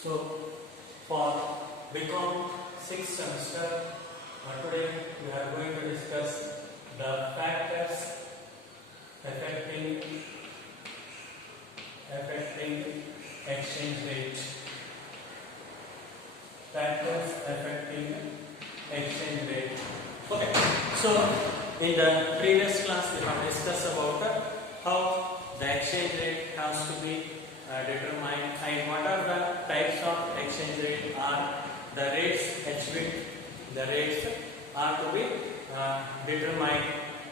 So, for BCom 6th semester, today we are going to discuss the factors affecting exchange rate. Factors affecting exchange rate. Okay. So, in the previous class, we have discussed about how the exchange rate has to be determined and what are the types of exchange rate are the rates HBIT. The rates are to be determined,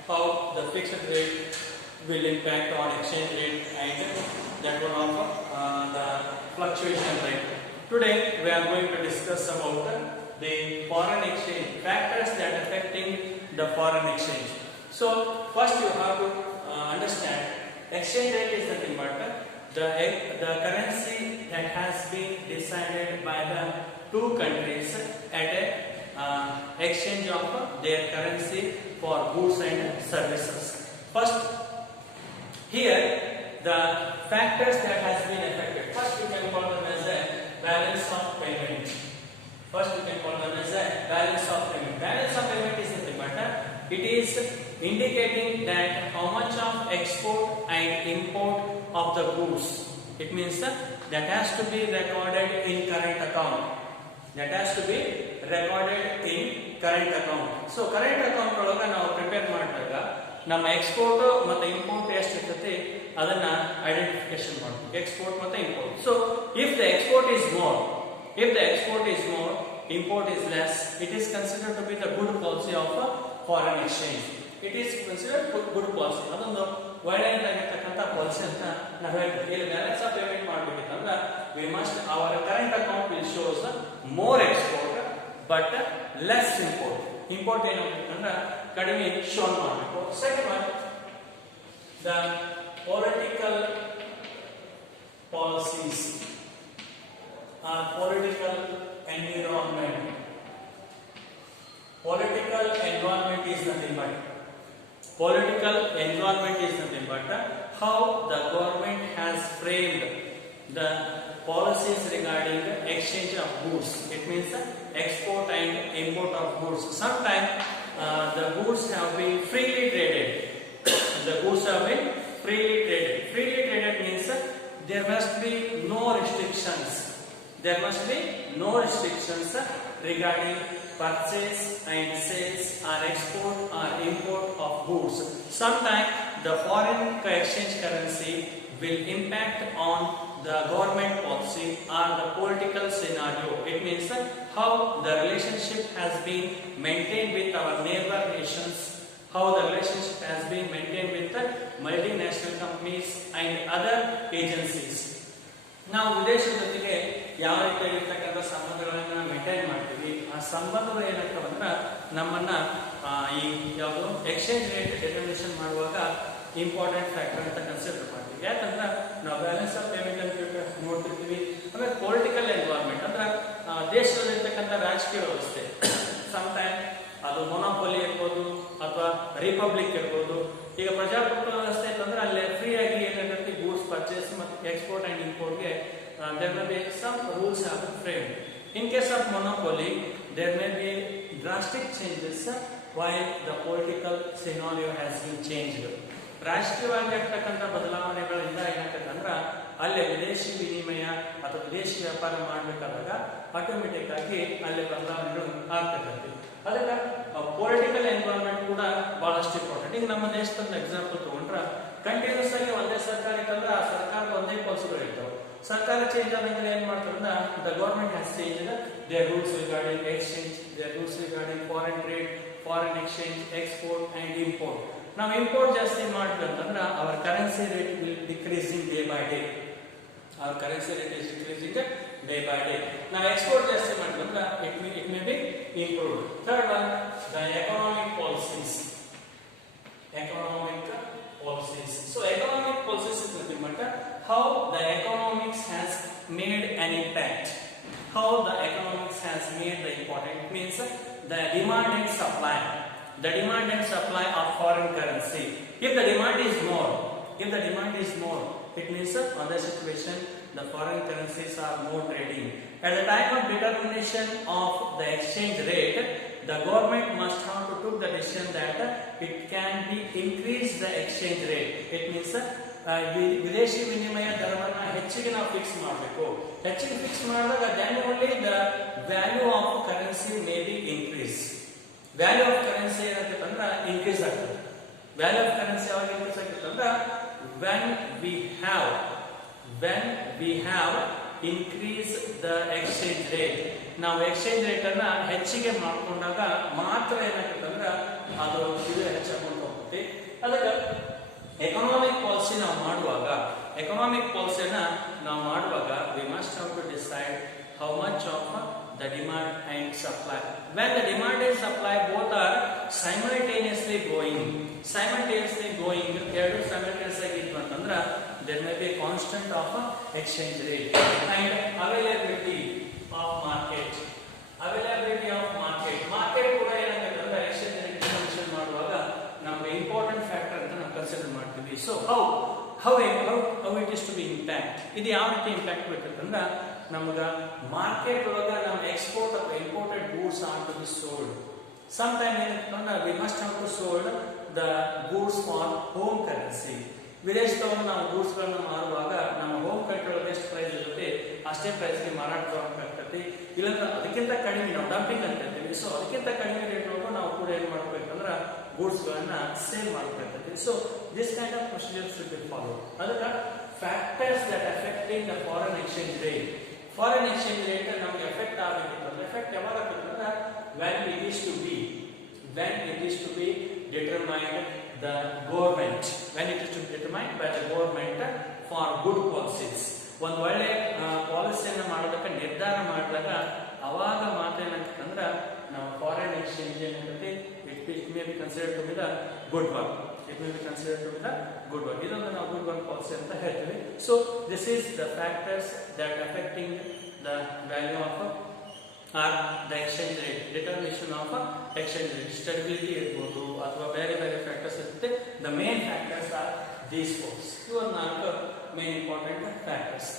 how the fixed rate will impact on exchange rate and that one of the fluctuation rate. Today we are going to discuss about the foreign exchange factors that affecting the foreign exchange. So first you have to understand exchange rate is nothing but the currency that has been decided by the two countries at a exchange of their currency for goods and services. First, here the factors that has been affected. First, you can call them as a balance of payment. First, you can call them as a balance of payment. Balance of payment is nothing but it is indicating that how much of export and import of the goods. It means that has to be recorded in current account. That has to be recorded in current account. So current account ಒಳಗೆ ನಾವು ಪ್ರಿಪೇರ್ ಮಾಡಿದಾಗ ನಮ್ಮ ಎಕ್ಸ್ಪೋರ್ಟ್ ಮತ್ತು ಇಂಪೋರ್ಟ್ ಎಷ್ಟು ಇರ್ತೈತಿ ಅದನ್ನ ಐಡೆಂಟಿಫಿಕೇಶನ್ ಮಾಡ್ತೀವಿ. ಎಕ್ಸ್ಪೋರ್ಟ್ ಮತ್ತು import. So if the export is more, import is less, it is considered to be the good policy of foreign exchange. It is considered good policy. ಅದೊಂದು ಒಳ್ಳೆಯ ಆಗಿರ್ತಕ್ಕಂಥ ಪಾಲಿಸಿ ಅಂತ ನಾವು ಹೇಳ್ತೀವಿ. ಇಲ್ಲಿ ಬ್ಯಾಲೆನ್ಸ್ ಆಫ್ ಪೇಮೆಂಟ್ ಮಾಡಬೇಕಂದ್ರೆ we must our current account will shows more export but less import. Import ಏನಾಗಬೇಕಂದ್ರೆ ಕಡಿಮೆ ಶೋ ಮಾಡಬೇಕು. Second one, the political policies or political environment. Political environment is nothing but how the government has framed the policies regarding the exchange of goods. It means export and import of goods. Sometimes the goods have been freely traded. Freely traded means there must be no restrictions. Regarding purchase and sales or export or import of goods. Sometimes the foreign exchange currency will impact on the government policy or the political scenario. It means how the relationship has been maintained with our neighbor nations, how the relationship has been maintained with the multinational companies and other agencies. ನಾವು ವಿದೇಶದ ಜೊತೆಗೆ ಯಾವ ರೀತಿಯಾಗಿರ್ತಕ್ಕಂಥ ಸಂಬಂಧಗಳನ್ನ ಮೇಂಟೈನ್ ಮಾಡ್ತೀವಿ, ಆ ಸಂಬಂಧಗಳು ಏನಾಗ್ತವಂದ್ರೆ ನಮ್ಮನ್ನ ಈ ಯಾವುದು ಎಕ್ಸ್ಚೇಂಜ್ ರೇಟ್ ಡೆಟರ್ಮಿನೇಷನ್ ಮಾಡುವಾಗ ಇಂಪಾರ್ಟೆಂಟ್ ಫ್ಯಾಕ್ಟರ್ ಅಂತ ಕನ್ಸಿಡರ್ ಮಾಡ್ತೀವಿ. ಯಾಕಂದ್ರೆ ನಾವು ಬ್ಯಾಲೆನ್ಸ್ ಆಫ್ ಪೇಮೆಂಟ್ ಅಂತ ನೋಡ್ತಿರ್ತೀವಿ. ಆಮೇಲೆ ಪೊಲಿಟಿಕಲ್ ಎನ್ವೈರನ್ಮೆಂಟ್ ಅಂದ್ರೆ ದೇಶದಲ್ಲಿರ್ತಕ್ಕಂಥ ರಾಜಕೀಯ ವ್ಯವಸ್ಥೆ. ಸಮ್ಟೈಮ್ ಅದು ಮೊನೋಪೊಲಿ ಇರ್ಬೋದು ಅಥವಾ ರಿಪಬ್ಲಿಕ್ ಇರ್ಬೋದು. ಈಗ ಪ್ರಜಾಪ್ರಭುತ್ವ ವ್ಯವಸ್ಥೆ ಅಂತಂದ್ರೆ ಅಲ್ಲಿ ಫ್ರೀ ಆಗಿ ಏನಾಗುತ್ತೆ ಗೂಡ್ಸ್ ಪರ್ಚೇಸ್ ಮತ್ತು ಎಕ್ಸ್ಪೋರ್ಟ್ ಅಂಡ್ ಇಂಪೋರ್ಟ್ಗೆ there may be some rules have been framed. In case of monopoly, there may be drastic changes while the political scenario has been changed. ರಾಷ್ಟ್ರೀಯವಾಗಿ ಆಗ್ತಕ್ಕಂಥ ಬದಲಾವಣೆಗಳಿಂದ ಏನಾಗ್ತದೆ ಅಂದ್ರೆ ಅಲ್ಲಿ ವಿದೇಶಿ ವಿನಿಮಯ ಅಥವಾ ವಿದೇಶಿ ವ್ಯಾಪಾರ ಮಾಡಬೇಕಾದಾಗ ಆಟೋಮೆಟಿಕ್ ಆಗಿ ಅಲ್ಲಿ ಬದಲಾವಣೆಗಳು ಆಗ್ತಕ್ಕಂಥ ಅದಕ್ಕೆ ಪೊಲಿಟಿಕಲ್ ಎನ್ವೈರನ್ಮೆಂಟ್ ಕೂಡ ಬಹಳಷ್ಟು ಇಂಪಾರ್ಟೆಂಟ್. ಈಗ ನಮ್ಮ ದೇಶದ ಎಕ್ಸಾಂಪಲ್ ತಗೊಂಡ್ರೆ ಕಂಟಿನ್ಯೂಸ್ ಆಗಿ ಒಂದೇ ಸರ್ಕಾರ ಇತ್ತಂದ್ರೆ ಆ ಸರ್ಕಾರದ ಒಂದೇ ಪಾಲಿಸಿಗಳು ಇರ್ತವೆ. ಸರ್ಕಾರ ಚೇಂಜ್ ಆದಂಗೆ ಏನ್ ಮಾಡ್ತಾರಂದ್ರೆ the government has changed their rules regarding exchange, their rules regarding foreign trade, foreign exchange, export and import. ನಾವು ಇಂಪೋರ್ಟ್ ಜಾಸ್ತಿ ಮಾಡಿದ್ವಿ ಅಂತಂದ್ರೆ our currency rate will decreasing day by day. Our currency rate is decreasing day by day. ನಾವು export ಜಾಸ್ತಿ ಮಾಡಿದ್ವಿ ಅಂದ್ರೆ it may be improved. Third one, the economic policies. So economic policies is nothing but how the economics has made an impact. How the economics has made the important means the demand and supply. The demand and supply of foreign currency. If the demand is more, it means on the situation the foreign currencies are more trading. At the time of determination of the exchange rate, the government must have to took the decision that it can be increase the exchange rate. It means ವಿದೇಶಿ ವಿನಿಮಯ ದರವನ್ನು ಹೆಚ್ಚಿಗೆ ನಾವು ಫಿಕ್ಸ್ ಮಾಡಬೇಕು. ಹೆಚ್ಚಿಗೆ ಫಿಕ್ಸ್ ಮಾಡಿದಾಗ then only the value of currency may be increase. Value of currency ಏನಾಗುತ್ತೆ ಅಂದ್ರೆ ಇನ್ಕ್ರೀಸ್ ಆಗ್ತದೆ. ವ್ಯಾಲ್ಯೂ ಆಫ್ ಕರೆನ್ಸಿ ಯಾವಾಗ ಇನ್ಕ್ರೀಸ್ ಆಗುತ್ತೆ ಅಂದ್ರೆ when we have increase the exchange rate. ನಾವು ಎಕ್ಸ್ಚೇಂಜ್ ರೇಟ್ ಅನ್ನ ಹೆಚ್ಚಿಗೆ ಮಾಡ್ಕೊಂಡಾಗ ಮಾತ್ರ ಏನಾಗುತ್ತೆ ಅಂದ್ರೆ ಅದು ಇದು ಹೆಚ್ಚಾಕೊಂಡು ಹೋಗುತ್ತೆ. ಅದಕ್ಕೆ ಎಕನಾಮಿಕ್ ಪಾಲಿಸಿ ನಾವು ಮಾಡುವಾಗ we must have to decide how much of the demand and supply. When the demand and supply both are simultaneously going, ಎರಡು simultaneous ಆಗಿ ಇತ್ತು ಅಂತಂದ್ರೆ there may be a constant of exchange rate and availability of market. Market ಕೂಡ ಏನಾಗುತ್ತೆ ಅಂದ್ರೆ exchange rate differentiate ಮಾಡುವಾಗ ನಮಗೆ important factor ಅಂತ ನಾವು ಕನ್ಸಿಡರ್ ಮಾಡ್ತೀವಿ. So how it is to be impact. ಇದು ಯಾವ ರೀತಿ ಇಂಪ್ಯಾಕ್ಟ್ ಬೇಕಂತಂದ್ರೆ ನಮಗ ಮಾರ್ಕೆಟ್ ಒಳಗ ನಮ್ಮ ಎಕ್ಸ್ಪೋರ್ಟ್ ಅಥವಾ imported goods are to be sold. Some time ಏನಂತಂದ್ರೆ we must have to sold the goods for home currency. ವಿದೇಶದೊಳಗೆ ನಾವು ಗೂಡ್ಸ್ ಗಳನ್ನ ಮಾರುವಾಗ ನಮ್ಮ ಹೋಮ್ ಕಂಟ್ರಿ ಒಳಗೆ ಎಷ್ಟು ಪ್ರೈಸ್ ಇರುತ್ತೆ ಅಷ್ಟೇ ಪ್ರೈಸ್ಗೆ ಮಾರಾಟ ತಗೋಬೇಕಾಗ್ತದೆ. ಇಲ್ಲಾಂದ್ರೆ ಅದಕ್ಕಿಂತ ಕಡಿಮೆ ನಾವು ಡಂಪಿಂಗ್ ಅಂತ ಹೇಳ್ತೀವಿ. ಸೊ ಅದಕ್ಕಿಂತ ಕಡಿಮೆ ರೇಟ್ ಒಳಗೆ ನಾವು ಕೂಡ ಏನ್ ಮಾಡ್ಬೇಕಂದ್ರೆ ಗೂಡ್ಸ್ ಗಳನ್ನ ಸೇಲ್ ಮಾಡಬೇಕಾಗ್ತದೆ. So this kind of procedure should be follow. ಅದಕ್ಕೆ factors that affecting the foreign exchange rate ನಮಗೆ ಎಫೆಕ್ಟ್ ಆಗಬೇಕಂದ್ರೆ ಎಫೆಕ್ಟ್ ಯಾವಾಗ ಆಗ್ತದೆ when it is to be determined the government, when it is to be determined by the government for good policies. ಒಂದು ಒಳ್ಳೆ ಪಾಲಿಸಿಯನ್ನು ಮಾಡೋದಕ್ಕೆ ನಿರ್ಧಾರ ಮಾಡಿದಾಗ ಅವಾಗ ಮಾತ್ರ ಏನಾಗ್ತದೆ ಅಂದ್ರೆ ನಾವು ಫಾರಿನ್ ಎಕ್ಸ್ಚೇಂಜ್ ಏನಾಗುತ್ತೆ it may be considered to be the good work. ಇದೊಂದು ನಾವು ಗುಡ್ ವರ್ಕ್ ಪಾಲಿಸಿ ಅಂತ ಹೇಳ್ತೀವಿ. So this is the factors that affecting the value of our the exchange rate, determination of exchange rate. Stability ಇರ್ಬೋದು ಅಥವಾ ಬೇರೆ factors ಇರುತ್ತೆ. The main factors are these force. ಇವು 4 main important factors.